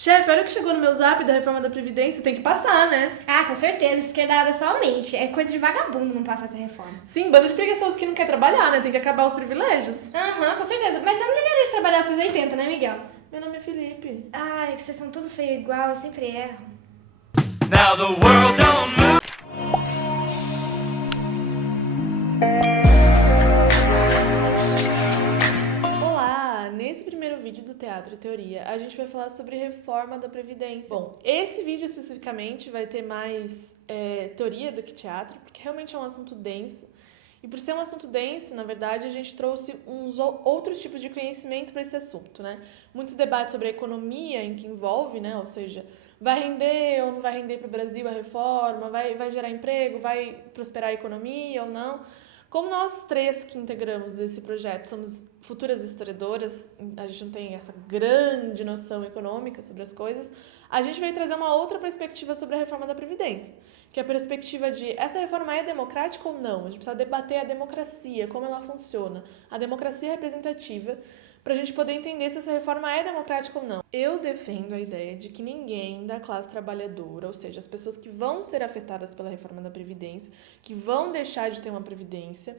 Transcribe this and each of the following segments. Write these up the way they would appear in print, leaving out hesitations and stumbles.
Chefe, olha o que chegou no meu zap da reforma da Previdência, tem que passar, né? Ah, com certeza, esquerdada somente. É coisa de vagabundo não passar essa reforma. Sim, bando de preguiçosos que não quer trabalhar, né? Tem que acabar os privilégios. Aham, com certeza. Mas você não ligaria de trabalhar até os 80, né, Miguel? Meu nome é Felipe. Ai, que vocês são tudo feio igual, eu sempre erro. Now the world don't move. Olá! Nesse primeiro vídeo do Teatro e Teoria, a gente vai falar sobre reforma da Previdência. Bom, esse vídeo especificamente vai ter mais teoria do que teatro, porque realmente é um assunto denso. E por ser um assunto denso, na verdade, a gente trouxe uns outros tipos de conhecimento para esse assunto, né? Muitos debates sobre a economia em que envolve, né? Ou seja, vai render ou não vai render para o Brasil a reforma, vai gerar emprego, vai prosperar a economia ou não. Como nós três que integramos esse projeto somos futuras historiadoras, a gente não tem essa grande noção econômica sobre as coisas, a gente veio trazer uma outra perspectiva sobre a reforma da Previdência, que é a perspectiva de essa reforma é democrática ou não? A gente precisa debater a democracia, como ela funciona, a democracia representativa, para a gente poder entender se essa reforma é democrática ou não. Eu defendo a ideia de que ninguém da classe trabalhadora, ou seja, as pessoas que vão ser afetadas pela reforma da Previdência, que vão deixar de ter uma Previdência,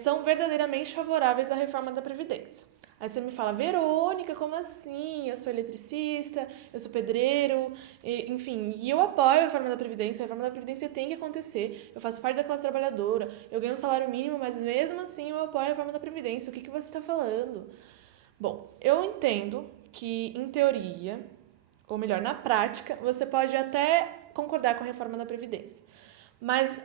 são verdadeiramente favoráveis à reforma da Previdência. Aí você me fala, Verônica, como assim? Eu sou eletricista, eu sou pedreiro, enfim, e eu apoio a reforma da Previdência. A reforma da Previdência tem que acontecer. Eu faço parte da classe trabalhadora, eu ganho um salário mínimo, mas mesmo assim eu apoio a reforma da Previdência. O que você está falando? Bom, eu entendo que, em teoria, ou melhor, na prática, você pode até concordar com a reforma da Previdência. Mas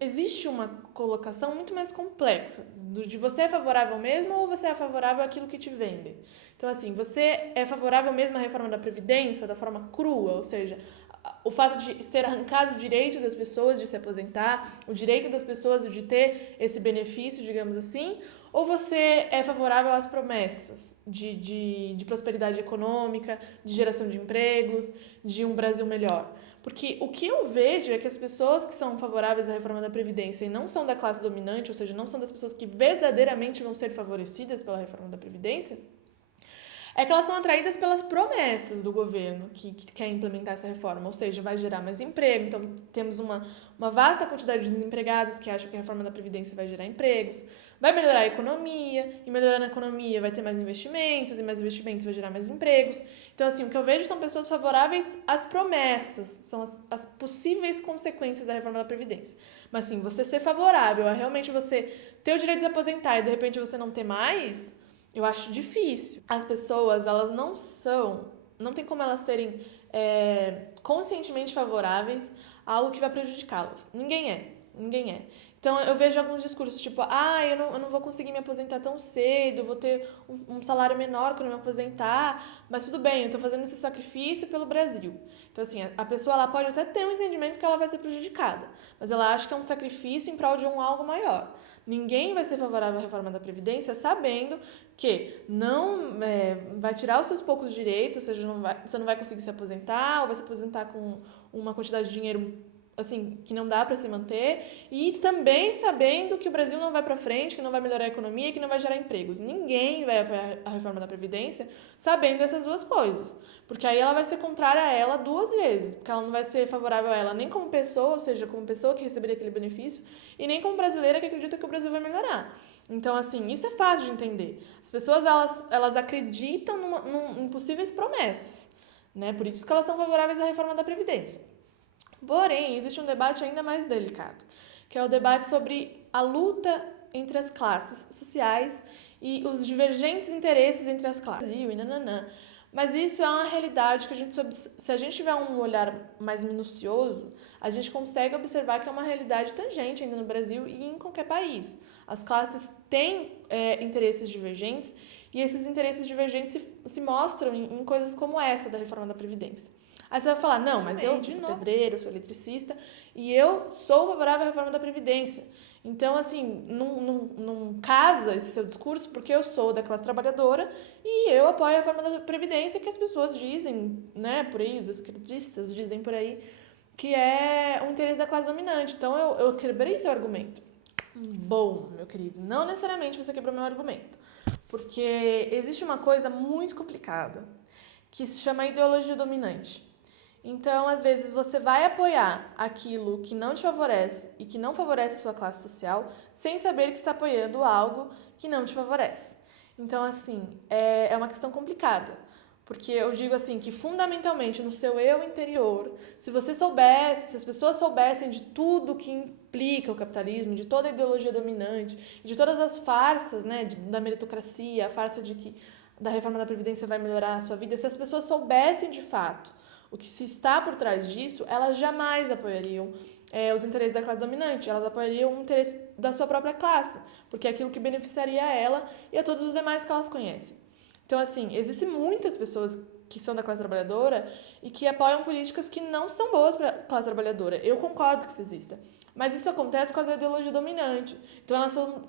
existe uma colocação muito mais complexa de você é favorável mesmo ou você é favorável àquilo que te vendem. Então, assim, você é favorável mesmo à reforma da Previdência da forma crua, ou seja, o fato de ser arrancado o direito das pessoas de se aposentar, o direito das pessoas de ter esse benefício, digamos assim, ou você é favorável às promessas de prosperidade econômica, de geração de empregos, de um Brasil melhor? Porque o que eu vejo é que as pessoas que são favoráveis à reforma da Previdência e não são da classe dominante, ou seja, não são das pessoas que verdadeiramente vão ser favorecidas pela reforma da Previdência, é que elas são atraídas pelas promessas do governo que quer implementar essa reforma, ou seja, vai gerar mais emprego. Então, temos uma vasta quantidade de desempregados que acham que a reforma da Previdência vai gerar empregos, vai melhorar a economia, e melhorando a economia vai ter mais investimentos, e mais investimentos vai gerar mais empregos. Então, assim, o que eu vejo são pessoas favoráveis às promessas, são as possíveis consequências da reforma da Previdência. Mas, assim, você ser favorável a realmente você ter o direito de se aposentar e, de repente, você não ter mais... Eu acho difícil. As pessoas, elas não tem como elas serem conscientemente favoráveis a algo que vai prejudicá-las. Ninguém é. Então, eu vejo alguns discursos, tipo, eu não vou conseguir me aposentar tão cedo, vou ter um salário menor quando eu me aposentar, mas tudo bem, eu tô fazendo esse sacrifício pelo Brasil. Então, assim, a pessoa ela pode até ter um entendimento que ela vai ser prejudicada, mas ela acha que é um sacrifício em prol de algo maior. Ninguém vai ser favorável à reforma da Previdência sabendo que não vai tirar os seus poucos direitos, ou seja, você não vai conseguir se aposentar, ou vai se aposentar com uma quantidade de dinheiro assim, que não dá para se manter, e também sabendo que o Brasil não vai para frente, que não vai melhorar a economia e que não vai gerar empregos. Ninguém vai apoiar a reforma da Previdência sabendo essas duas coisas, porque aí ela vai ser contrária a ela duas vezes, porque ela não vai ser favorável a ela nem como pessoa, ou seja, como pessoa que receberia aquele benefício, e nem como brasileira que acredita que o Brasil vai melhorar. Então, assim, isso é fácil de entender. As pessoas, elas acreditam em possíveis promessas, né? Por isso que elas são favoráveis à reforma da Previdência. Porém, existe um debate ainda mais delicado, que é o debate sobre a luta entre as classes sociais e os divergentes interesses entre as classes. Mas isso é uma realidade que se a gente tiver um olhar mais minucioso, a gente consegue observar que é uma realidade tangente ainda no Brasil e em qualquer país. As classes têm interesses divergentes e esses interesses divergentes se mostram em coisas como essa da reforma da Previdência. Aí você vai falar, não, mas eu sou pedreiro, sou eletricista e eu sou favorável à reforma da Previdência. Então, assim, não casa esse seu discurso porque eu sou da classe trabalhadora e eu apoio a reforma da Previdência que as pessoas dizem, né, por aí, os esquerdistas dizem por aí, que é um interesse da classe dominante. Então, eu quebrei seu argumento. Bom, meu querido, não necessariamente você quebrou meu argumento, porque existe uma coisa muito complicada, que se chama ideologia dominante. Então, às vezes, você vai apoiar aquilo que não te favorece e que não favorece a sua classe social, sem saber que está apoiando algo que não te favorece. Então, assim, é uma questão complicada. Porque eu digo assim, que fundamentalmente no seu eu interior, se você soubesse, se as pessoas soubessem de tudo que implica o capitalismo, de toda a ideologia dominante, de todas as farsas, né, da meritocracia, a farsa de que da reforma da Previdência vai melhorar a sua vida, se as pessoas soubessem de fato o que se está por trás disso, elas jamais apoiariam os interesses da classe dominante, elas apoiariam o interesse da sua própria classe, porque é aquilo que beneficiaria a ela e a todos os demais que elas conhecem. Então, assim, existem muitas pessoas que são da classe trabalhadora e que apoiam políticas que não são boas para a classe trabalhadora. Eu concordo que isso exista. Mas isso acontece por causa da ideologia dominante. Então,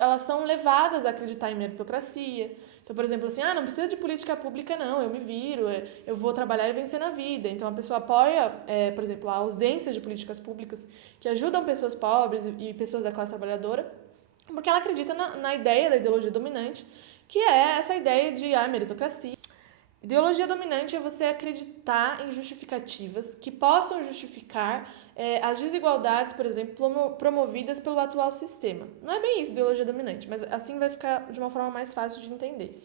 elas são levadas a acreditar em meritocracia. Então, por exemplo, assim, não precisa de política pública, não, eu me viro, eu vou trabalhar e vencer na vida. Então, a pessoa apoia, por exemplo, a ausência de políticas públicas que ajudam pessoas pobres e pessoas da classe trabalhadora, porque ela acredita na ideia da ideologia dominante, que é essa ideia de meritocracia. Ideologia dominante é você acreditar em justificativas que possam justificar as desigualdades, por exemplo, promovidas pelo atual sistema. Não é bem isso, ideologia dominante, mas assim vai ficar de uma forma mais fácil de entender.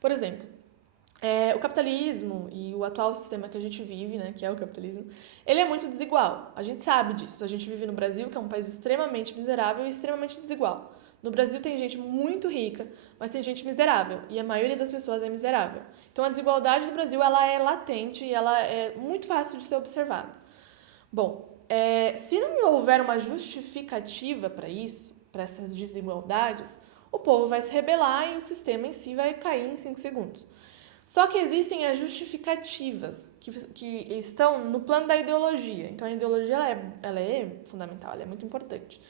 Por exemplo, o capitalismo e o atual sistema que a gente vive, né, que é o capitalismo, ele é muito desigual. A gente sabe disso. A gente vive no Brasil, que é um país extremamente miserável e extremamente desigual. No Brasil tem gente muito rica, mas tem gente miserável, e a maioria das pessoas é miserável. Então a desigualdade no Brasil ela é latente e ela é muito fácil de ser observada. Bom, se não houver uma justificativa para isso, para essas desigualdades, o povo vai se rebelar e o sistema em si vai cair em 5 segundos. Só que existem as justificativas que estão no plano da ideologia. Então a ideologia ela é fundamental, ela é muito importante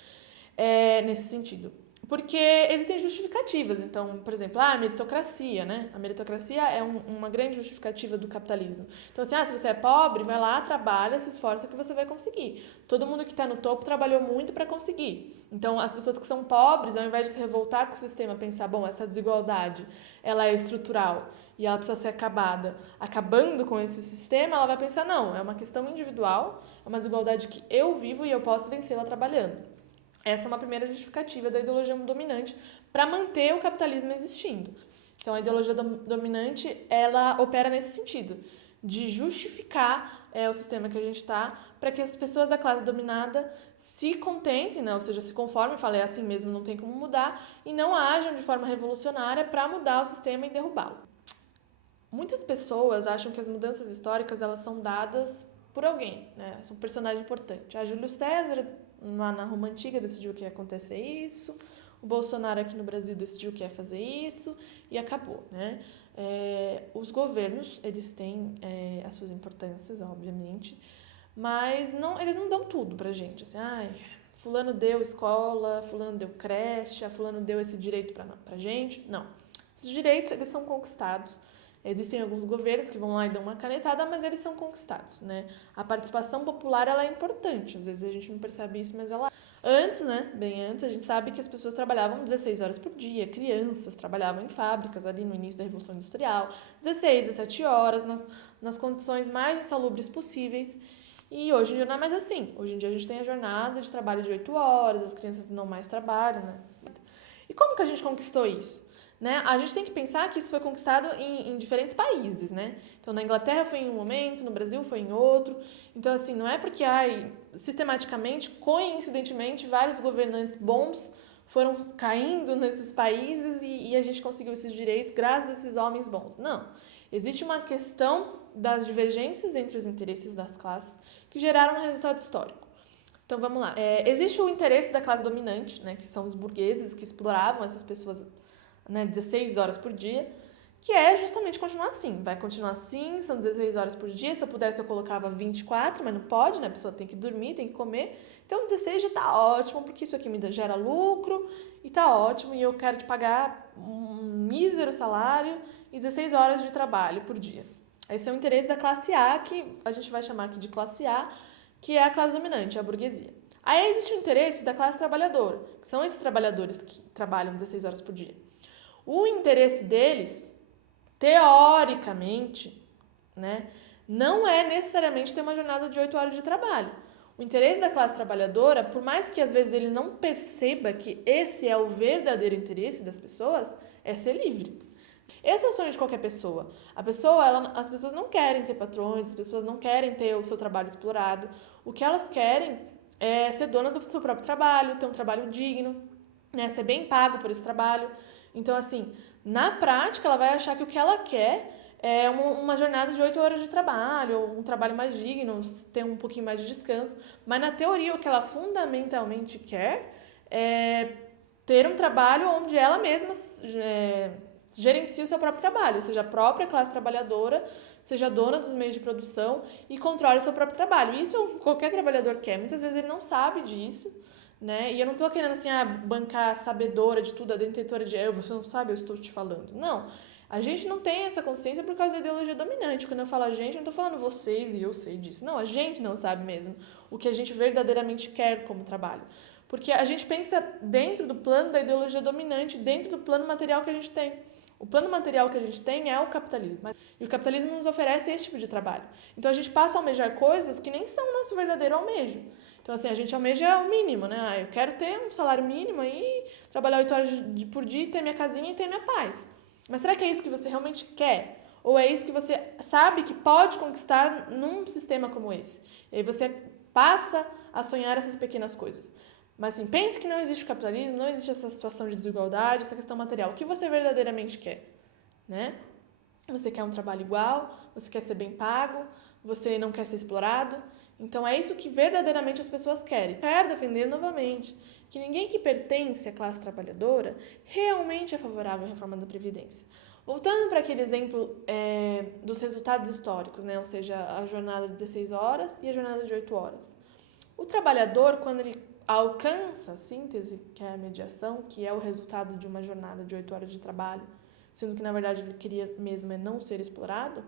nesse sentido. Porque existem justificativas. Então, por exemplo, a meritocracia, né? A meritocracia é uma grande justificativa do capitalismo. Então, assim, se você é pobre, vai lá, trabalha, se esforça que você vai conseguir. Todo mundo que está no topo trabalhou muito para conseguir. Então, as pessoas que são pobres, ao invés de se revoltar com o sistema, pensar, bom, essa desigualdade, ela é estrutural e ela precisa ser acabada. Acabando com esse sistema, ela vai pensar, não, é uma questão individual, é uma desigualdade que eu vivo e eu posso vencê-la trabalhando. Essa é uma primeira justificativa da ideologia dominante para manter o capitalismo existindo. Então, a ideologia dominante, ela opera nesse sentido, de justificar o sistema que a gente está, para que as pessoas da classe dominada se contentem, né? Ou seja, se conformem, falem assim mesmo, não tem como mudar, e não ajam de forma revolucionária para mudar o sistema e derrubá-lo. Muitas pessoas acham que as mudanças históricas elas são dadas por alguém, né? São um personagem importante. Júlio César, lá na Roma Antiga, decidiu que ia acontecer isso, o Bolsonaro aqui no Brasil decidiu que ia fazer isso e acabou, né? Os governos, eles têm as suas importâncias, obviamente, mas eles não dão tudo pra gente, assim, fulano deu escola, fulano deu creche, fulano deu esse direito pra gente, não. Esses direitos, eles são conquistados. Existem alguns governos que vão lá e dão uma canetada, mas eles são conquistados, né? A participação popular, ela é importante. Às vezes a gente não percebe isso, mas ela... Antes, né? Bem antes, a gente sabe que as pessoas trabalhavam 16 horas por dia. Crianças trabalhavam em fábricas ali no início da Revolução Industrial. 16, 17 horas, nas condições mais insalubres possíveis. E hoje em dia não é mais assim. Hoje em dia a gente tem a jornada de trabalho de 8 horas, as crianças não mais trabalham, né? E como que a gente conquistou isso? Né? A gente tem que pensar que isso foi conquistado em diferentes países, né? Então, na Inglaterra foi em um momento, no Brasil foi em outro. Então, assim, não é porque, sistematicamente, coincidentemente, vários governantes bons foram caindo nesses países e a gente conseguiu esses direitos graças a esses homens bons. Não. Existe uma questão das divergências entre os interesses das classes que geraram um resultado histórico. Então, vamos lá. Existe o interesse da classe dominante, né? Que são os burgueses que exploravam essas pessoas, né, 16 horas por dia, que é justamente continuar assim. Vai continuar assim, são 16 horas por dia. Se eu pudesse, eu colocava 24, mas não pode, né? A pessoa tem que dormir, tem que comer. Então, 16 já tá ótimo, porque isso aqui me gera lucro e tá ótimo. E eu quero te pagar um mísero salário e 16 horas de trabalho por dia. Esse é o interesse da classe A, que a gente vai chamar aqui de classe A, que é a classe dominante, a burguesia. Aí existe o interesse da classe trabalhadora, que são esses trabalhadores que trabalham 16 horas por dia. O interesse deles, teoricamente, né? Não é necessariamente ter uma jornada de 8 horas de trabalho. O interesse da classe trabalhadora, por mais que às vezes ele não perceba que esse é o verdadeiro interesse das pessoas, é ser livre. Esse é o sonho de qualquer pessoa. As pessoas não querem ter patrões, as pessoas não querem ter o seu trabalho explorado. O que elas querem é ser dona do seu próprio trabalho, ter um trabalho digno, né, ser bem pago por esse trabalho. Então, assim, na prática, ela vai achar que o que ela quer é uma jornada de 8 horas de trabalho, ou um trabalho mais digno, ter um pouquinho mais de descanso. Mas, na teoria, o que ela fundamentalmente quer é ter um trabalho onde ela mesma gerencia o seu próprio trabalho, seja a própria classe trabalhadora, seja dona dos meios de produção e controle o seu próprio trabalho. Isso qualquer trabalhador quer. Muitas vezes ele não sabe disso, né? E eu não estou querendo assim, bancar a sabedora de tudo, a detentora de você não sabe, eu estou te falando. Não. A gente não tem essa consciência por causa da ideologia dominante. Quando eu falo a gente, eu não estou falando vocês e eu sei disso. Não, a gente não sabe mesmo o que a gente verdadeiramente quer como trabalho. Porque a gente pensa dentro do plano da ideologia dominante, dentro do plano material que a gente tem. O plano material que a gente tem é o capitalismo. E o capitalismo nos oferece esse tipo de trabalho. Então a gente passa a almejar coisas que nem são o nosso verdadeiro almejo. Então assim, a gente almeja o mínimo, né? Eu quero ter um salário mínimo e trabalhar 8 horas por dia, ter minha casinha e ter minha paz. Mas será que é isso que você realmente quer? Ou é isso que você sabe que pode conquistar num sistema como esse? E aí você passa a sonhar essas pequenas coisas. Mas assim, pense que não existe o capitalismo, não existe essa situação de desigualdade, essa questão material. O que você verdadeiramente quer? Né? Você quer um trabalho igual, você quer ser bem pago, você não quer ser explorado. Então é isso que verdadeiramente as pessoas querem. Quero defender novamente que ninguém que pertence à classe trabalhadora realmente é favorável à reforma da Previdência. Voltando para aquele exemplo dos resultados históricos, né? Ou seja, a jornada de 16 horas e a jornada de 8 horas. O trabalhador, quando ele alcança a síntese, que é a mediação, que é o resultado de uma jornada de 8 horas de trabalho, sendo que, na verdade, ele queria mesmo não ser explorado,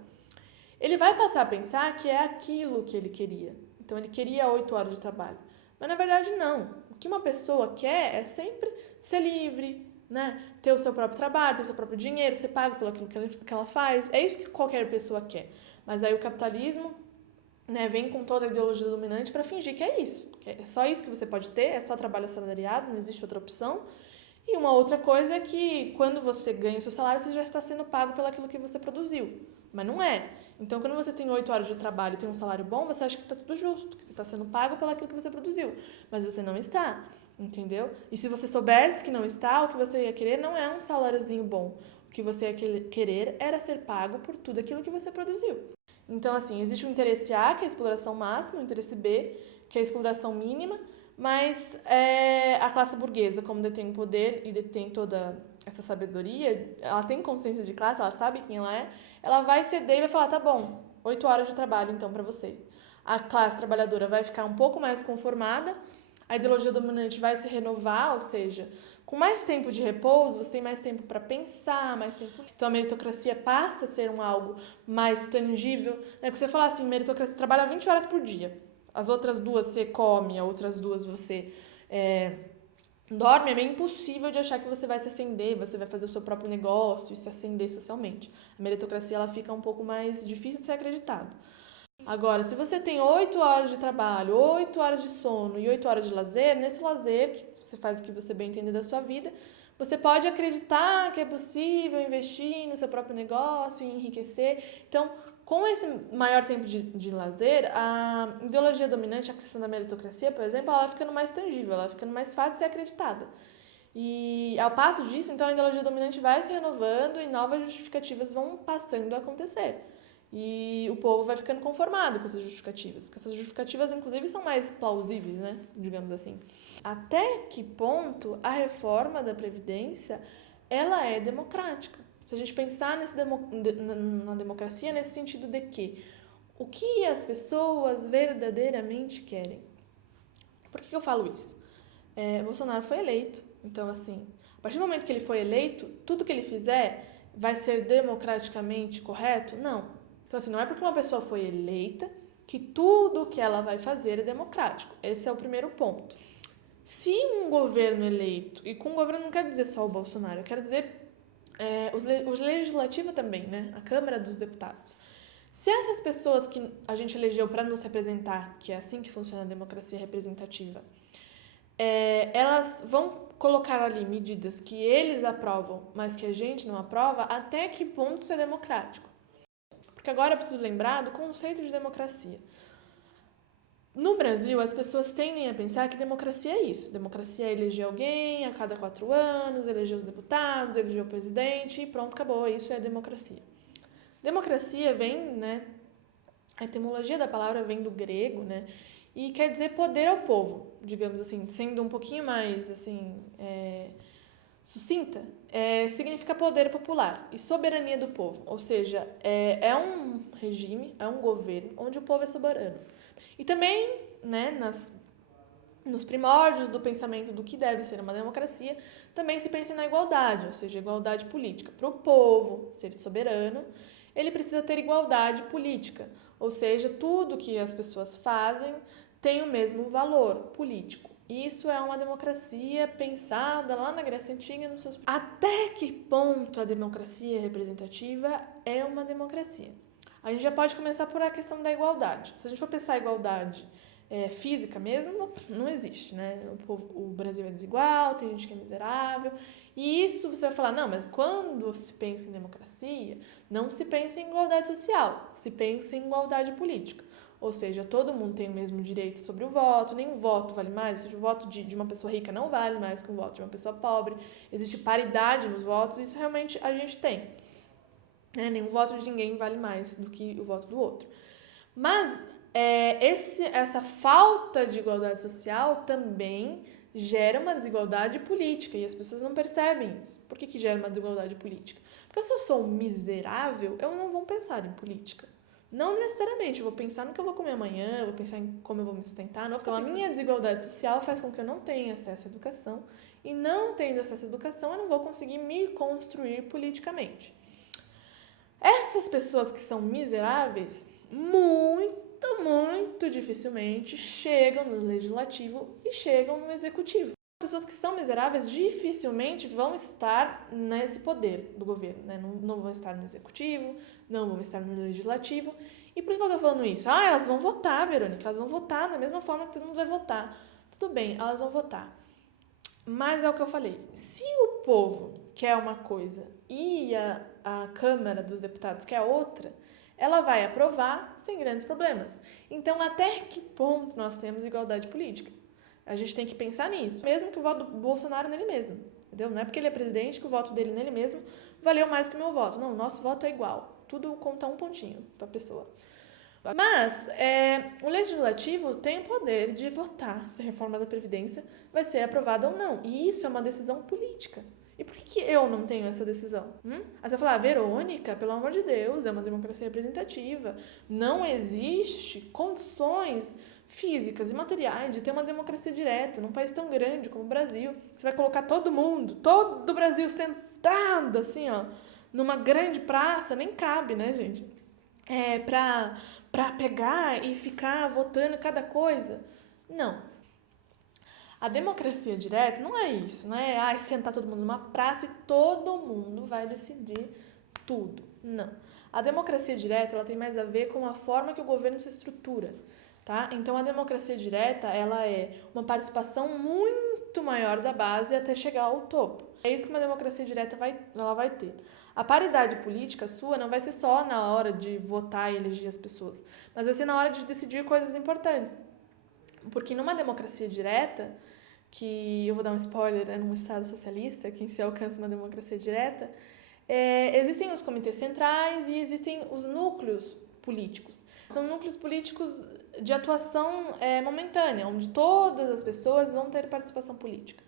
ele vai passar a pensar que é aquilo que ele queria. Então, ele queria 8 horas de trabalho. Mas, na verdade, não. O que uma pessoa quer é sempre ser livre, né? Ter o seu próprio trabalho, ter o seu próprio dinheiro, ser pago pelo aquilo que ela faz. É isso que qualquer pessoa quer. Mas aí o capitalismo, né, vem com toda a ideologia dominante para fingir que é isso. Que é só isso que você pode ter, é só trabalho assalariado, não existe outra opção. E uma outra coisa é que quando você ganha o seu salário, você já está sendo pago pelo aquilo que você produziu. Mas não é. Então, quando você tem 8 horas de trabalho e tem um salário bom, você acha que está tudo justo, que você está sendo pago pelo aquilo que você produziu. Mas você não está, entendeu? E se você soubesse que não está, o que você ia querer não é um saláriozinho bom. O que você ia querer era ser pago por tudo aquilo que você produziu. Então, assim, existe o interesse A, que é a exploração máxima, o interesse B, que é a exploração mínima, mas a classe burguesa, como detém o poder e detém toda essa sabedoria, ela tem consciência de classe, ela sabe quem ela vai ceder e vai falar, tá bom, 8 horas de trabalho então para você. A classe trabalhadora vai ficar um pouco mais conformada, a ideologia dominante vai se renovar, ou seja, com mais tempo de repouso, você tem mais tempo para pensar, mais tempo. Então a meritocracia passa a ser algo mais tangível, né? Porque você fala assim, meritocracia trabalha 20 horas por dia. As outras 2 você come, as outras 2 você dorme, é meio impossível de achar que você vai se ascender, você vai fazer o seu próprio negócio e se ascender socialmente. A meritocracia ela fica um pouco mais difícil de ser acreditada. Agora, se você tem 8 horas de trabalho, 8 horas de sono e 8 horas de lazer, nesse lazer, que você faz o que você bem entender da sua vida, você pode acreditar que é possível investir no seu próprio negócio e enriquecer. Então, com esse maior tempo de lazer, a ideologia dominante, a questão da meritocracia, por exemplo, ela vai ficando mais tangível, ela vai ficando mais fácil de ser acreditada. E ao passo disso, então, a ideologia dominante vai se renovando e novas justificativas vão passando a acontecer. E o povo vai ficando conformado com essas justificativas. Que essas justificativas, inclusive, são mais plausíveis, né? Digamos assim. Até que ponto a reforma da Previdência ela é democrática? Se a gente pensar na democracia nesse sentido de que o que as pessoas verdadeiramente querem. Por que eu falo isso? Bolsonaro foi eleito. Então, assim, a partir do momento que ele foi eleito, tudo que ele fizer vai ser democraticamente correto? Não. Então, assim, não é porque uma pessoa foi eleita que tudo o que ela vai fazer é democrático. Esse é o primeiro ponto. Se um governo eleito, e com governo não quero dizer só o Bolsonaro, eu quero dizer o legislativo também, né? A Câmara dos Deputados. Se essas pessoas que a gente elegeu para nos representar, que é assim que funciona a democracia representativa, elas vão colocar ali medidas que eles aprovam, mas que a gente não aprova, até que ponto isso é democrático? Porque agora eu preciso lembrar do conceito de democracia. No Brasil, as pessoas tendem a pensar que democracia é isso. Democracia é eleger alguém a cada 4 anos, eleger os deputados, eleger o presidente e pronto, acabou. Isso é democracia. Democracia vem, né? A etimologia da palavra vem do grego, né? E quer dizer poder ao povo, digamos assim, sendo um pouquinho mais, assim, sucinta, significa poder popular e soberania do povo. Ou seja, é um regime, é um governo onde o povo é soberano. E também, né, nos primórdios do pensamento do que deve ser uma democracia, também se pensa na igualdade, ou seja, igualdade política. Para o povo ser soberano, ele precisa ter igualdade política, ou seja, tudo que as pessoas fazem tem o mesmo valor político. Isso é uma democracia pensada lá na Grécia Antiga nos seus... Até que ponto a democracia representativa é uma democracia? A gente já pode começar por a questão da igualdade. Se a gente for pensar em igualdade física mesmo, não existe, né? O Brasil é desigual, tem gente que é miserável. E isso você vai falar, não, mas quando se pensa em democracia, não se pensa em igualdade social, se pensa em igualdade política. Ou seja, todo mundo tem o mesmo direito sobre o voto, nenhum voto vale mais, ou seja, o voto de uma pessoa rica não vale mais que o voto de uma pessoa pobre. Existe paridade nos votos, isso realmente a gente tem. Nenhum voto de ninguém vale mais do que o voto do outro. Mas essa falta de igualdade social também gera uma desigualdade política e as pessoas não percebem isso. Por que gera uma desigualdade política? Porque se eu sou um miserável, eu não vou pensar em política. Não necessariamente, eu vou pensar no que eu vou comer amanhã, eu vou pensar em como eu vou me sustentar. Então, a minha desigualdade social faz com que eu não tenha acesso à educação e não tendo acesso à educação, eu não vou conseguir me construir politicamente. Essas pessoas que são miseráveis, muito dificilmente chegam no legislativo e chegam no executivo. Pessoas que são miseráveis dificilmente vão estar nesse poder do governo, né? Não vão estar no executivo, não vão estar no legislativo. E por que eu tô falando isso? Elas vão votar, Verônica, elas vão votar da mesma forma que todo mundo vai votar. Tudo bem, elas vão votar. Mas é o que eu falei, se o povo quer uma coisa e a Câmara dos Deputados quer outra, ela vai aprovar sem grandes problemas. Então, até que ponto nós temos igualdade política? A gente tem que pensar nisso, mesmo que o voto do Bolsonaro nele mesmo, entendeu? Não é porque ele é presidente que o voto dele nele mesmo valeu mais que o meu voto. Não, o nosso voto é igual. Tudo conta um pontinho para a pessoa. Mas o Legislativo tem o poder de votar se a reforma da Previdência vai ser aprovada ou não. E isso é uma decisão política. E por que eu não tenho essa decisão? Aí você vai falar, Verônica, pelo amor de Deus, é uma democracia representativa. Não existe condições físicas e materiais de ter uma democracia direta num país tão grande como o Brasil. Você vai colocar todo mundo, todo o Brasil sentado assim, ó, numa grande praça, nem cabe, né, gente? Pra pegar e ficar votando cada coisa. Não. A democracia direta não é isso, né? Sentar todo mundo numa praça e todo mundo vai decidir tudo. Não. A democracia direta, ela tem mais a ver com a forma que o governo se estrutura, tá? Então, a democracia direta, ela é uma participação muito maior da base até chegar ao topo. É isso que uma democracia direta ela vai ter. A paridade política sua não vai ser só na hora de votar e eleger as pessoas, mas vai ser na hora de decidir coisas importantes. Porque numa democracia direta, que eu vou dar um spoiler, é num Estado socialista, que se alcança uma democracia direta, existem os comitês centrais e existem os núcleos políticos. São núcleos políticos de atuação momentânea, onde todas as pessoas vão ter participação política.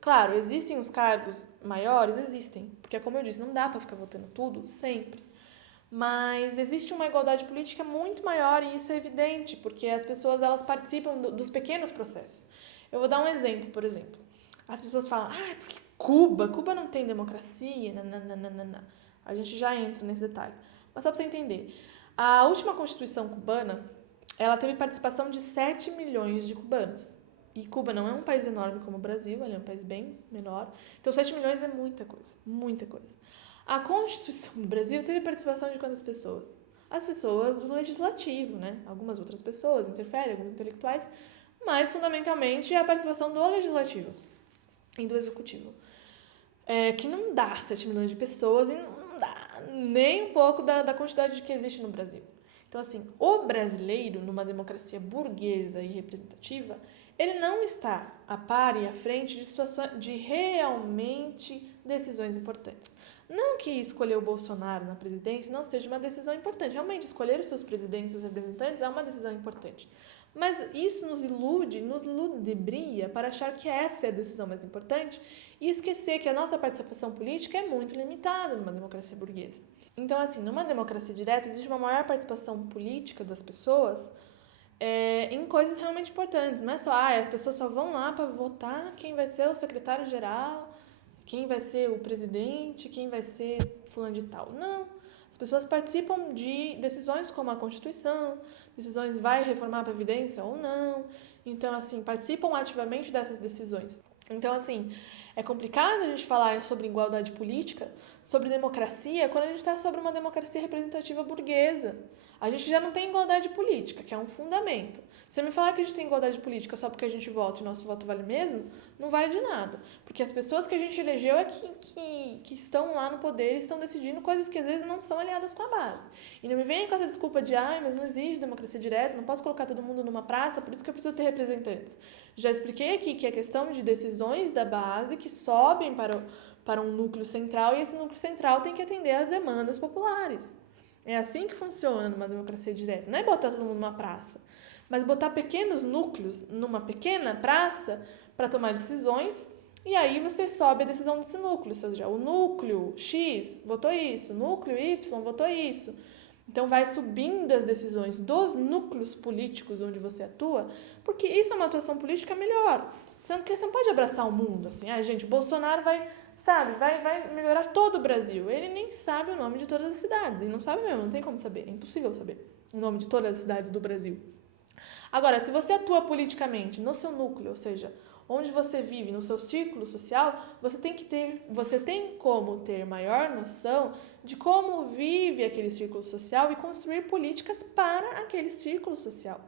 Claro, existem os cargos maiores? Existem, porque como eu disse, não dá para ficar votando tudo sempre. Mas existe uma igualdade política muito maior e isso é evidente, porque as pessoas elas participam dos pequenos processos. Eu vou dar um exemplo, por exemplo. As pessoas falam, porque Cuba não tem democracia, nananana. A gente já entra nesse detalhe. Mas só para você entender, a última Constituição cubana, ela teve participação de 7 milhões de cubanos. E Cuba não é um país enorme como o Brasil, ele é um país bem menor. Então 7 milhões é muita coisa, muita coisa. A Constituição do Brasil teve participação de quantas pessoas? as pessoas do legislativo, né? Algumas outras pessoas interferem, alguns intelectuais, mas fundamentalmente a participação do legislativo e do executivo. Que não dá 7 milhões de pessoas e não dá nem um pouco da quantidade que existe no Brasil. Então, assim, o brasileiro, numa democracia burguesa e representativa, ele não está a par e à frente de situações de realmente decisões importantes. Não que escolher o Bolsonaro na presidência não seja uma decisão importante. Realmente, escolher os seus presidentes, os seus representantes, é uma decisão importante. Mas isso nos ilude, nos ludibria para achar que essa é a decisão mais importante e esquecer que a nossa participação política é muito limitada numa democracia burguesa. Então, assim, numa democracia direta, existe uma maior participação política das pessoas em coisas realmente importantes. Não é só, as pessoas só vão lá para votar quem vai ser o secretário-geral, quem vai ser o presidente, quem vai ser fulano de tal. Não. As pessoas participam de decisões como a Constituição, decisões vai reformar a Previdência ou não. Então, assim, participam ativamente dessas decisões. Então, assim, é complicado a gente falar sobre igualdade política, sobre democracia, quando a gente está sobre uma democracia representativa burguesa. A gente já não tem igualdade política, que é um fundamento. Se você me falar que a gente tem igualdade política só porque a gente vota e o nosso voto vale mesmo, não vale de nada. Porque as pessoas que a gente elegeu é que estão lá no poder e estão decidindo coisas que às vezes não são aliadas com a base. E não me venha com essa desculpa de, mas não existe democracia direta, não posso colocar todo mundo numa praça, por isso que eu preciso ter representantes. Já expliquei aqui que é questão de decisões da base que sobem para um núcleo central e esse núcleo central tem que atender às demandas populares. É assim que funciona numa democracia direta. Não é botar todo mundo numa praça, mas botar pequenos núcleos numa pequena praça para tomar decisões e aí você sobe a decisão desse núcleo. Ou seja, o núcleo X votou isso, o núcleo Y votou isso. Então, vai subindo as decisões dos núcleos políticos onde você atua, porque isso é uma atuação política melhor. Você não pode abraçar o mundo, assim, gente, o Bolsonaro vai melhorar todo o Brasil. Ele nem sabe o nome de todas as cidades, e não sabe mesmo, não tem como saber, é impossível saber o nome de todas as cidades do Brasil. Agora, se você atua politicamente no seu núcleo, ou seja, onde você vive, no seu círculo social, você tem como ter maior noção de como vive aquele círculo social e construir políticas para aquele círculo social.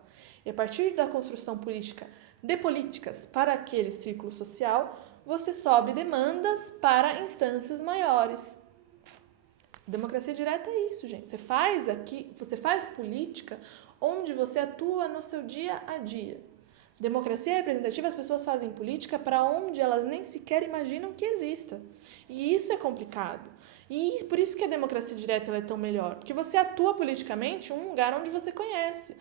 E a partir da construção de políticas para aquele círculo social, você sobe demandas para instâncias maiores. Democracia direta é isso, gente. Você faz política onde você atua no seu dia a dia. Democracia representativa, as pessoas fazem política para onde elas nem sequer imaginam que exista. E isso é complicado. E por isso que a democracia direta ela é tão melhor. Porque você atua politicamente em um lugar onde você conhece,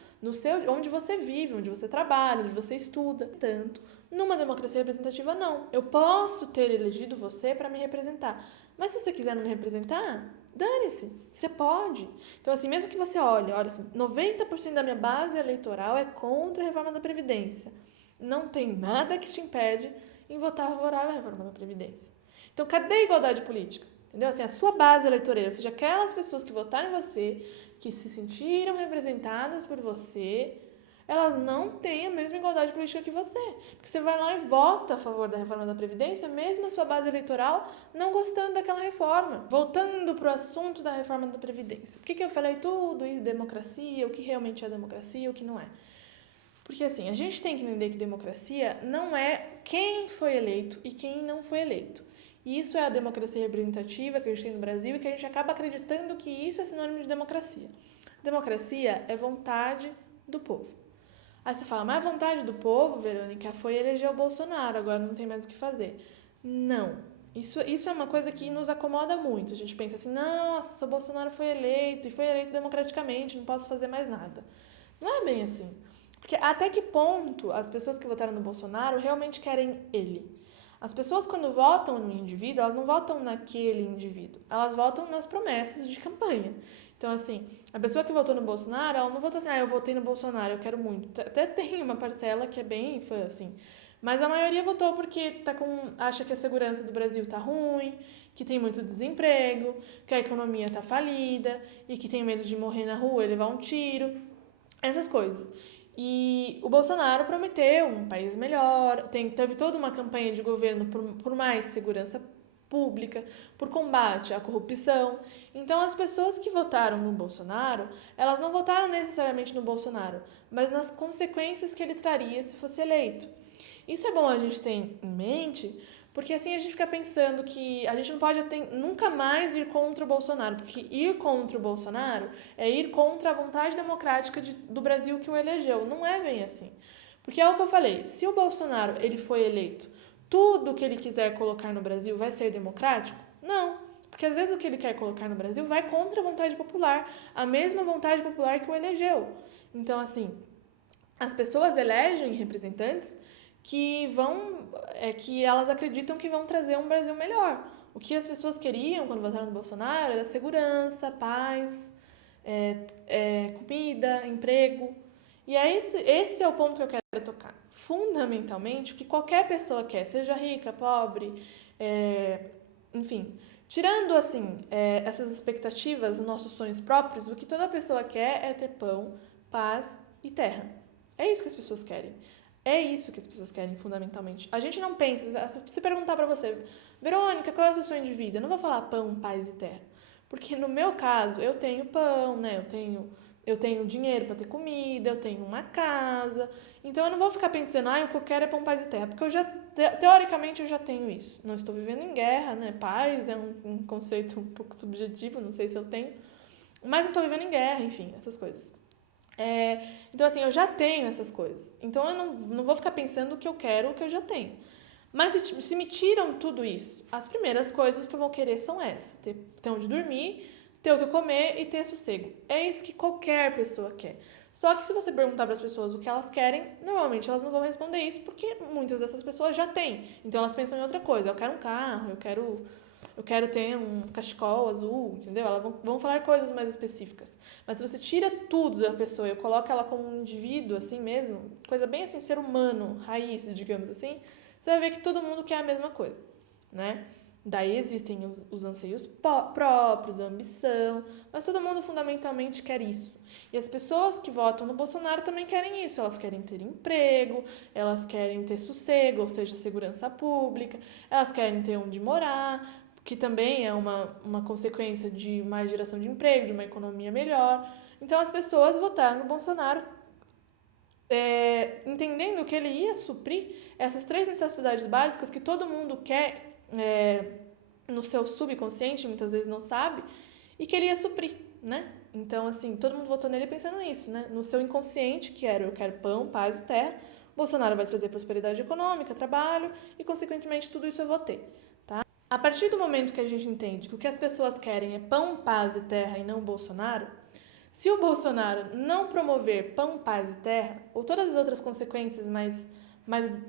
onde você vive, onde você trabalha, onde você estuda. Tanto, numa democracia representativa, não. Eu posso ter elegido você para me representar. Mas se você quiser não me representar, dane-se, você pode. Então, assim, mesmo que você olhe assim, 90% da minha base eleitoral é contra a reforma da Previdência. Não tem nada que te impede em votar favorável à reforma da Previdência. Então, cadê a igualdade política? Entendeu? Assim, a sua base eleitoreira, ou seja, aquelas pessoas que votaram em você, que se sentiram representadas por você, elas não têm a mesma igualdade política que você. Porque você vai lá e vota a favor da reforma da Previdência, mesmo a sua base eleitoral não gostando daquela reforma. Voltando para o assunto da reforma da Previdência. Por que eu falei tudo isso, democracia, o que realmente é democracia e o que não é? Porque, assim, a gente tem que entender que democracia não é quem foi eleito e quem não foi eleito. E isso é a democracia representativa que a gente tem no Brasil e que a gente acaba acreditando que isso é sinônimo de democracia. Democracia é vontade do povo. Aí você fala, mas a vontade do povo, Verônica, foi eleger o Bolsonaro, agora não tem mais o que fazer. Não. Isso é uma coisa que nos acomoda muito. A gente pensa assim, nossa, o Bolsonaro foi eleito, e foi eleito democraticamente, não posso fazer mais nada. Não é bem assim. Porque até que ponto as pessoas que votaram no Bolsonaro realmente querem ele? As pessoas, quando votam no indivíduo, elas não votam naquele indivíduo. Elas votam nas promessas de campanha. Então, assim, a pessoa que votou no Bolsonaro, ela não votou assim, eu votei no Bolsonaro, eu quero muito. Até tem uma parcela que é bem fã, assim. Mas a maioria votou porque acha que a segurança do Brasil tá ruim, que tem muito desemprego, que a economia tá falida e que tem medo de morrer na rua e levar um tiro. Essas coisas. E o Bolsonaro prometeu um país melhor, teve toda uma campanha de governo por mais segurança pública, por combate à corrupção. Então, as pessoas que votaram no Bolsonaro, elas não votaram necessariamente no Bolsonaro, mas nas consequências que ele traria se fosse eleito. Isso é bom a gente ter em mente, porque assim a gente fica pensando que a gente não pode nunca mais ir contra o Bolsonaro, porque ir contra o Bolsonaro é ir contra a vontade democrática do Brasil que o elegeu. Não é bem assim. Porque é o que eu falei, se o Bolsonaro ele foi eleito, tudo que ele quiser colocar no Brasil vai ser democrático? Não. Porque às vezes o que ele quer colocar no Brasil vai contra a vontade popular, a mesma vontade popular que o elegeu. Então, assim, as pessoas elegem representantes que elas acreditam que vão trazer um Brasil melhor. O que as pessoas queriam quando votaram no Bolsonaro era segurança, paz, comida, emprego. E é esse é o ponto que eu quero tocar. Fundamentalmente, o que qualquer pessoa quer, seja rica, pobre, enfim, tirando assim essas expectativas, nossos sonhos próprios, o que toda pessoa quer é ter pão, paz e terra. É isso que as pessoas querem. É isso que as pessoas querem, fundamentalmente. A gente não pensa... Se perguntar pra você, Verônica, qual é o seu sonho de vida? Eu não vou falar pão, paz e terra. Porque no meu caso, eu tenho pão, né? Eu tenho dinheiro pra ter comida, eu tenho uma casa. Então eu não vou ficar pensando, o que eu quero é pão, paz e terra. Porque teoricamente, eu já tenho isso. Não estou vivendo em guerra, né? Paz é um conceito um pouco subjetivo, não sei se eu tenho. Mas não estou vivendo em guerra, enfim, essas coisas. Então, assim, eu já tenho essas coisas. Então, eu não vou ficar pensando o que eu quero, o que eu já tenho. Mas se me tiram tudo isso, as primeiras coisas que eu vou querer são essas. Ter onde dormir, ter o que comer e ter sossego. É isso que qualquer pessoa quer. Só que se você perguntar para as pessoas o que elas querem, normalmente elas não vão responder isso, porque muitas dessas pessoas já têm. Então, elas pensam em outra coisa. Eu quero um carro, eu quero ter um cachecol azul, entendeu? Elas vão falar coisas mais específicas. Mas se você tira tudo da pessoa e coloca ela como um indivíduo, assim mesmo, coisa bem assim, ser humano, raiz, digamos assim, você vai ver que todo mundo quer a mesma coisa, né? Daí existem os anseios próprios, a ambição, mas todo mundo fundamentalmente quer isso. E as pessoas que votam no Bolsonaro também querem isso. Elas querem ter emprego, elas querem ter sossego, ou seja, segurança pública, elas querem ter onde morar, que também é uma consequência de mais geração de emprego, de uma economia melhor. Então, as pessoas votaram no Bolsonaro entendendo que ele ia suprir essas 3 necessidades básicas que todo mundo quer no seu subconsciente, muitas vezes não sabe, e que ele ia suprir, né? Então, assim, todo mundo votou nele pensando nisso, né? No seu inconsciente, que era eu quero pão, paz e terra, Bolsonaro vai trazer prosperidade econômica, trabalho, e, consequentemente, tudo isso eu vou ter. A partir do momento que a gente entende que o que as pessoas querem é pão, paz e terra e não Bolsonaro, se o Bolsonaro não promover pão, paz e terra, ou todas as outras consequências mais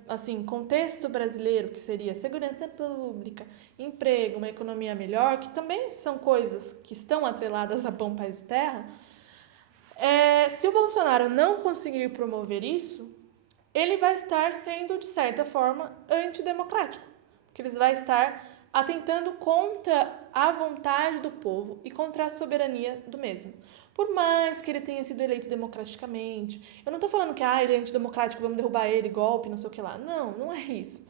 assim, contexto brasileiro, que seria segurança pública, emprego, uma economia melhor, que também são coisas que estão atreladas a pão, paz e terra, se o Bolsonaro não conseguir promover isso, ele vai estar sendo, de certa forma, antidemocrático, porque ele vai estar atentando contra a vontade do povo e contra a soberania do mesmo. Por mais que ele tenha sido eleito democraticamente, eu não estou falando que ele é antidemocrático, vamos derrubar ele, golpe, não sei o que lá. Não, não é isso.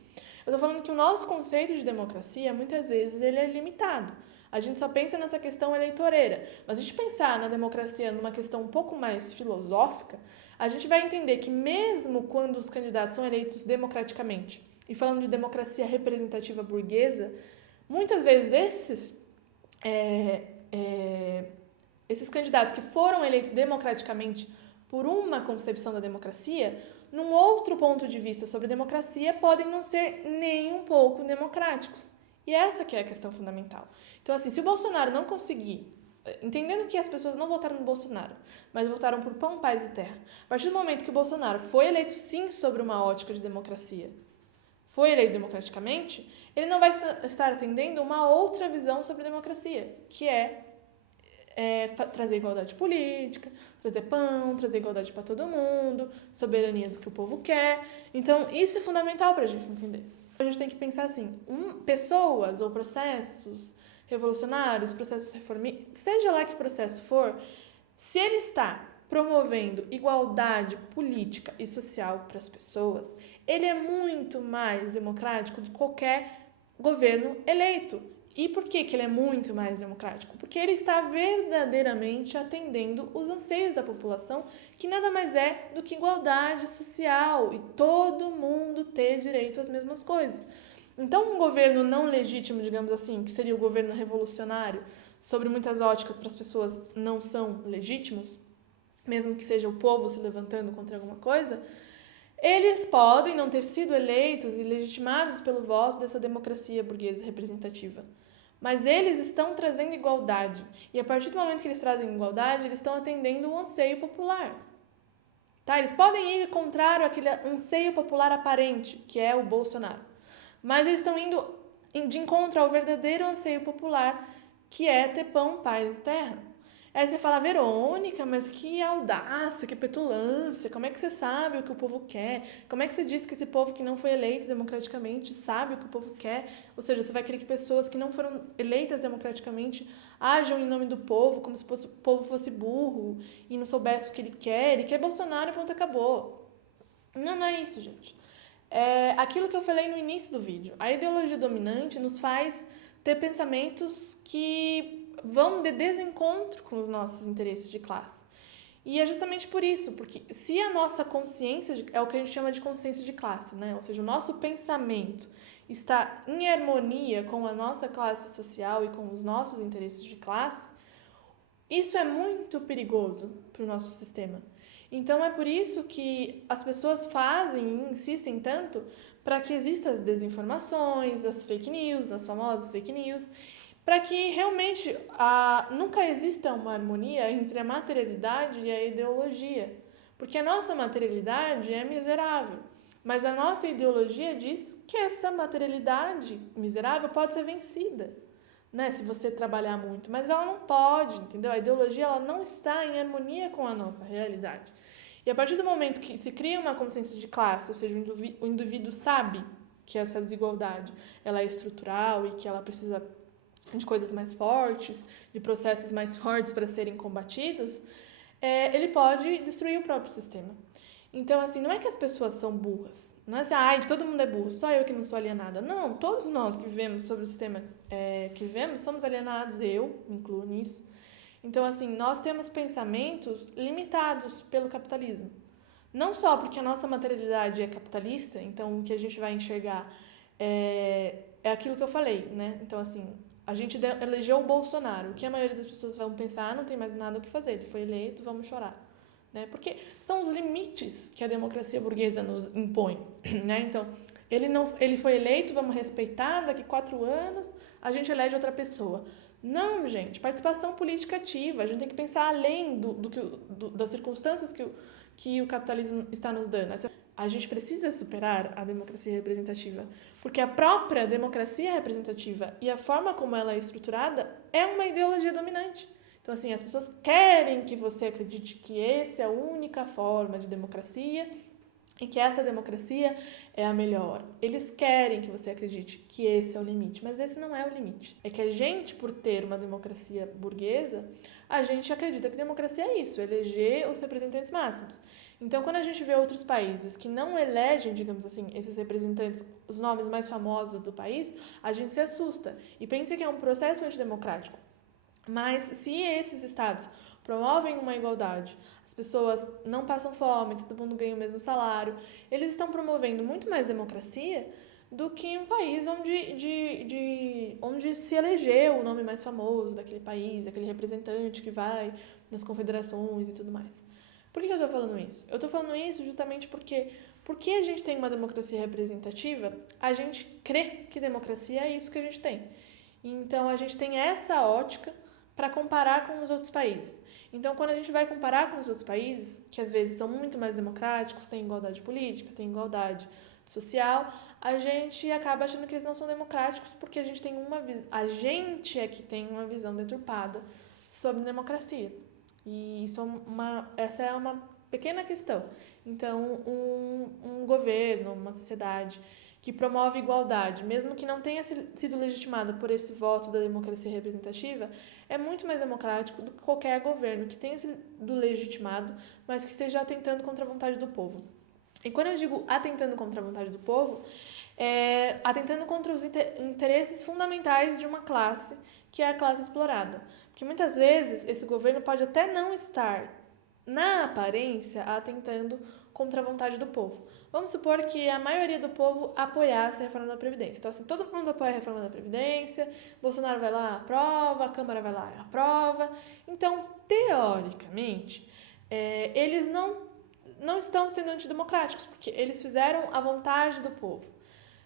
Eu estou falando que o nosso conceito de democracia, muitas vezes, ele é limitado. A gente só pensa nessa questão eleitoreira. Mas a gente pensar na democracia numa questão um pouco mais filosófica, a gente vai entender que mesmo quando os candidatos são eleitos democraticamente, e falando de democracia representativa burguesa, muitas vezes esses candidatos que foram eleitos democraticamente por uma concepção da democracia, num outro ponto de vista sobre democracia, podem não ser nem um pouco democráticos. E essa que é a questão fundamental. Então, assim, se o Bolsonaro não conseguir, entendendo que as pessoas não votaram no Bolsonaro, mas votaram por pão, paz e terra, a partir do momento que o Bolsonaro foi eleito sim sobre uma ótica de democracia, foi eleito democraticamente, ele não vai estar atendendo uma outra visão sobre democracia, que é trazer igualdade política, trazer pão, trazer igualdade para todo mundo, soberania do que o povo quer. Então, isso é fundamental para a gente entender. A gente tem que pensar assim, pessoas ou processos revolucionários, processos reformistas, seja lá que processo for, se ele está promovendo igualdade política e social para as pessoas, ele é muito mais democrático do que qualquer governo eleito. E por que ele é muito mais democrático? Porque ele está verdadeiramente atendendo os anseios da população, que nada mais é do que igualdade social e todo mundo ter direito às mesmas coisas. Então, um governo não legítimo, digamos assim, que seria o governo revolucionário, sobre muitas óticas para as pessoas não são legítimos, mesmo que seja o povo se levantando contra alguma coisa, eles podem não ter sido eleitos e legitimados pelo voto dessa democracia burguesa representativa. Mas eles estão trazendo igualdade. E a partir do momento que eles trazem igualdade, eles estão atendendo o anseio popular. Tá? Eles podem ir contrário àquele anseio popular aparente, que é o Bolsonaro. Mas eles estão indo de encontro ao verdadeiro anseio popular, que é ter pão, paz e terra. Aí você fala, Verônica, mas que audácia, que petulância, como é que você sabe o que o povo quer? Como é que você diz que esse povo que não foi eleito democraticamente sabe o que o povo quer? Ou seja, você vai querer que pessoas que não foram eleitas democraticamente ajam em nome do povo, como se o povo fosse burro e não soubesse o que ele quer Bolsonaro e pronto, acabou. Não é isso, gente. É aquilo que eu falei no início do vídeo. A ideologia dominante nos faz ter pensamentos que vão de desencontro com os nossos interesses de classe. E é justamente por isso, porque se a nossa consciência, é o que a gente chama de consciência de classe, né? Ou seja, o nosso pensamento está em harmonia com a nossa classe social e com os nossos interesses de classe, isso é muito perigoso para o nosso sistema. Então é por isso que as pessoas fazem e insistem tanto para que existam as desinformações, as fake news, as famosas fake news, para que realmente nunca exista uma harmonia entre a materialidade e a ideologia. Porque a nossa materialidade é miserável, mas a nossa ideologia diz que essa materialidade miserável pode ser vencida, né, se você trabalhar muito, mas ela não pode, entendeu? A ideologia ela não está em harmonia com a nossa realidade. E a partir do momento que se cria uma consciência de classe, ou seja, o indivíduo sabe que essa desigualdade ela é estrutural e que ela precisa de coisas mais fortes, de processos mais fortes para serem combatidos, ele pode destruir o próprio sistema. Então, assim, não é que as pessoas são burras. Não é assim, todo mundo é burro, só eu que não sou alienada. Não, todos nós que vivemos sobre o sistema que vivemos somos alienados, eu me incluo nisso. Então, assim, nós temos pensamentos limitados pelo capitalismo. Não só porque a nossa materialidade é capitalista, então o que a gente vai enxergar é aquilo que eu falei, né? Então, assim, a gente elegeu o Bolsonaro. O que a maioria das pessoas vão pensar? Não tem mais nada o que fazer. Ele foi eleito, vamos chorar. Né? Porque são os limites que a democracia burguesa nos impõe. Né? Então, ele foi eleito, vamos respeitar, daqui 4 anos a gente elege outra pessoa. Não, gente, participação política ativa. A gente tem que pensar além das circunstâncias que o capitalismo está nos dando. A gente precisa superar a democracia representativa, porque a própria democracia representativa e a forma como ela é estruturada é uma ideologia dominante. Então, assim, as pessoas querem que você acredite que essa é a única forma de democracia e que essa democracia é a melhor. Eles querem que você acredite que esse é o limite, mas esse não é o limite. É que a gente, por ter uma democracia burguesa, a gente acredita que democracia é isso, eleger os representantes máximos. Então, quando a gente vê outros países que não elegem, digamos assim, esses representantes, os nomes mais famosos do país, a gente se assusta e pensa que é um processo antidemocrático. Mas se esses estados promovem uma igualdade, as pessoas não passam fome, todo mundo ganha o mesmo salário, eles estão promovendo muito mais democracia do que um país onde se elegeu o nome mais famoso daquele país, aquele representante que vai nas confederações e tudo mais. Por que eu estou falando isso? Eu estou falando isso justamente porque a gente tem uma democracia representativa, a gente crê que democracia é isso que a gente tem. Então, a gente tem essa ótica para comparar com os outros países. Então, quando a gente vai comparar com os outros países, que às vezes são muito mais democráticos, têm igualdade política, têm igualdade social, a gente acaba achando que eles não são democráticos porque a gente é que tem uma visão deturpada sobre democracia. E essa é uma pequena questão. Então, um governo, uma sociedade que promove igualdade, mesmo que não tenha sido legitimada por esse voto da democracia representativa, é muito mais democrático do que qualquer governo que tenha sido legitimado, mas que esteja atentando contra a vontade do povo. E quando eu digo atentando contra a vontade do povo, atentando contra os interesses fundamentais de uma classe, que é a classe explorada. Porque muitas vezes esse governo pode até não estar, na aparência, atentando contra a vontade do povo. Vamos supor que a maioria do povo apoiasse a reforma da Previdência. Então, assim, todo mundo apoia a reforma da Previdência, Bolsonaro vai lá, aprova, a Câmara vai lá, aprova. Então, teoricamente, eles não estão sendo antidemocráticos, porque eles fizeram a vontade do povo.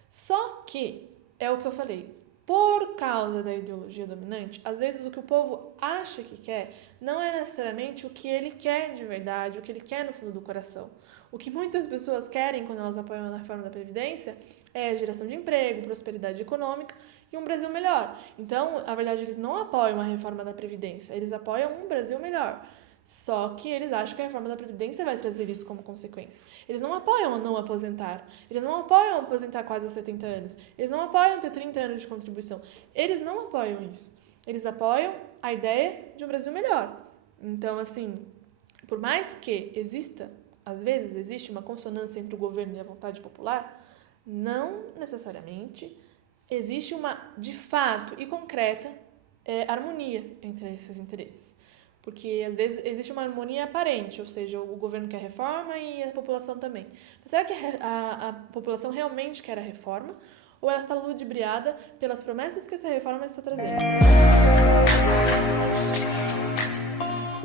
Só que, é o que eu falei, por causa da ideologia dominante, às vezes o que o povo acha que quer não é necessariamente o que ele quer de verdade, o que ele quer no fundo do coração. O que muitas pessoas querem quando elas apoiam a reforma da Previdência é a geração de emprego, prosperidade econômica e um Brasil melhor. Então, na verdade, eles não apoiam a reforma da Previdência, eles apoiam um Brasil melhor. Só que eles acham que a reforma da Previdência vai trazer isso como consequência. Eles não apoiam não aposentar. Eles não apoiam aposentar quase aos 70 anos. Eles não apoiam ter 30 anos de contribuição. Eles não apoiam isso. Eles apoiam a ideia de um Brasil melhor. Então, assim, por mais que às vezes existe uma consonância entre o governo e a vontade popular, não necessariamente existe uma, de fato e concreta, harmonia entre esses interesses. Porque, às vezes, existe uma harmonia aparente, ou seja, o governo quer reforma e a população também. Mas será que a população realmente quer a reforma? Ou ela está ludibriada pelas promessas que essa reforma está trazendo?